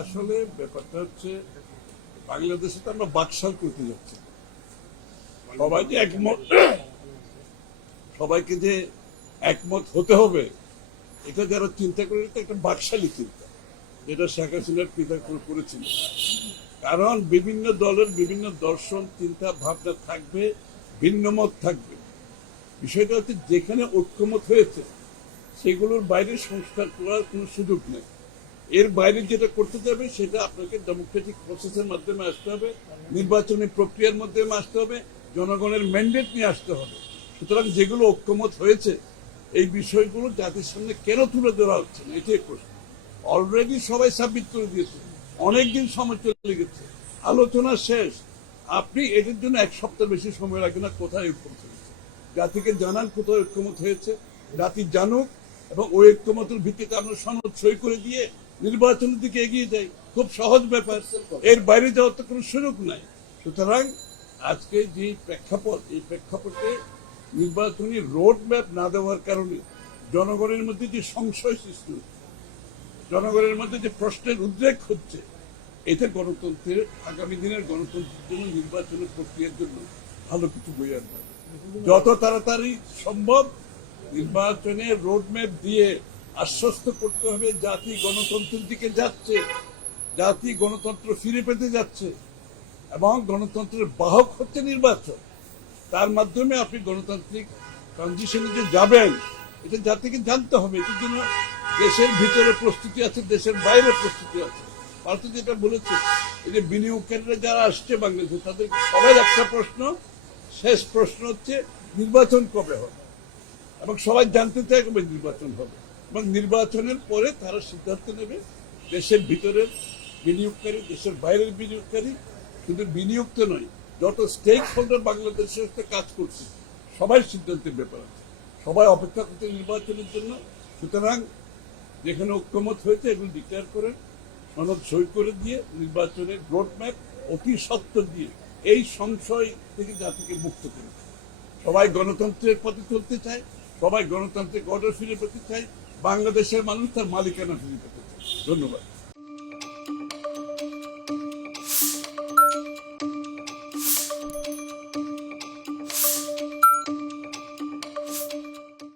আসলে ব্যাপারটা হচ্ছে বাংলাদেশে তো আমরা বাকশাল করতে যাচ্ছি। সবাই যে একমত, সবাইকে যে একমত হতে হবে এটা যারা চিন্তা করে এটা একটা বাকশালী চিন্তা, যেটা শেখ হাসিনার পিতা করেছিল। কারণ বিভিন্ন দলের বিভিন্ন দর্শন, চিন্তা ভাবনা থাকবে, ভিন্ন মত থাকবে। বিষয়টা হচ্ছে যেখানে ঐক্যমত হয়েছে সেগুলোর বাইরে সংস্কার করার কোনো সুযোগ নেই। এর বাইরে যেটা করতে যাবে সেটা আপনাকে ডেমোক্রেটিক প্রসেসের মাধ্যমে আসতে হবে, নির্বাচনী প্রক্রিয়ার মাধ্যমে আসতে হবে, জনগণের ম্যান্ডেট নিয়ে আসতে হবে। সুতরাং যেগুলো ঐক্যমত হয়েছে এই বিষয়গুলো জাতির সামনে কেন তুলে ধরা হচ্ছে না, এটাই প্রশ্ন। অলরেডি সবাই সাবমিট করে দিয়েছে, অনেকদিন সময় চলে গেছে, আলোচনা শেষ। আপনি এটার জন্য এক সপ্তাহ বেশি সময় লাগবে না। কোথায় ঐক্যমত হয়েছে জাতিকে জানান, কোথায় ঐক্যমত হয়েছে জাতি জানুক, এবং ওই ঐক্যমতের ভিত্তিতে আমরা সনদ সই করে দিয়ে নির্বাচনের দিকে এগিয়ে যাই। খুব সহজ ব্যাপার, এর বাইরে যাওয়ার তো কোনো সুযোগ নাই। সুতরাং আজকে যে প্রেক্ষাপট, এই প্রেক্ষাপটে নির্বাচনী রোড ম্যাপ না দেওয়ার কারণে জনগণের মধ্যে যে সংশয় সৃষ্টি হচ্ছে, জনগণের মধ্যে যে প্রশ্নের উদ্রেক হচ্ছে, এতে গণতন্ত্রের আগামী দিনের গণতন্ত্রের জন্য, নির্বাচনের প্রক্রিয়ার জন্য ভালো কিছু বয়ে আনবে। যত তাড়াতাড়ি সম্ভব নির্বাচনের রোডম্যাপ দিয়ে আশ্বস্ত করতে হবে জাতি গণতন্ত্রের দিকে যাচ্ছে, জাতি গণতন্ত্র ফিরে পেতে যাচ্ছে, এবং গণতন্ত্রের বাহক হচ্ছে নির্বাচন। তার মাধ্যমে আপনি গণতান্ত্রিক ট্রানজিশনে যে যাবেন এটা জাতিকে জানতে হবে। এটার জন্য দেশের ভিতরে প্রস্তুতি আছে, দেশের বাইরে প্রস্তুতি আছে। ভারত যেটা বলেছে, এই যে বিনিয়োগকারীরা যারা আসছে বাংলাদেশে তাদের সবার একটা প্রশ্ন, শেষ প্রশ্ন হচ্ছে নির্বাচন কবে হবে, এবং সবাই জানতে চায় কবে নির্বাচন হবে, এবং নির্বাচনের পরে তারা সিদ্ধান্ত নেবে। দেশের ভিতরের বিনিয়োগকারী, দেশের বাইরের বিনিয়োগকারী, শুধু বিনিয়োগ তো নয়, যত স্টেক হোল্ডার বাংলাদেশের সাথে কাজ করছে সবাই সিদ্ধান্তের ব্যাপার আছে, সবাই অপেক্ষা করছে নির্বাচনের জন্য। সুতরাং যেখানে ঐক্যমত হয়েছে এগুলো ডিক্লেয়ার করে সনদ সই করে দিয়ে নির্বাচনের রোডম্যাপ অতি সত্ত্বর দিয়ে এই সংশয় থেকে জাতিকে মুক্ত করেছে। সবাই গণতন্ত্রের পথে চলতে চায়, সবাই গণতান্ত্রিক অর্ডার ফিরে পেতে চায়, বাংলাদেশের মানুষ তার মালিকানা ফিরে পেতে চায়। ধন্যবাদ।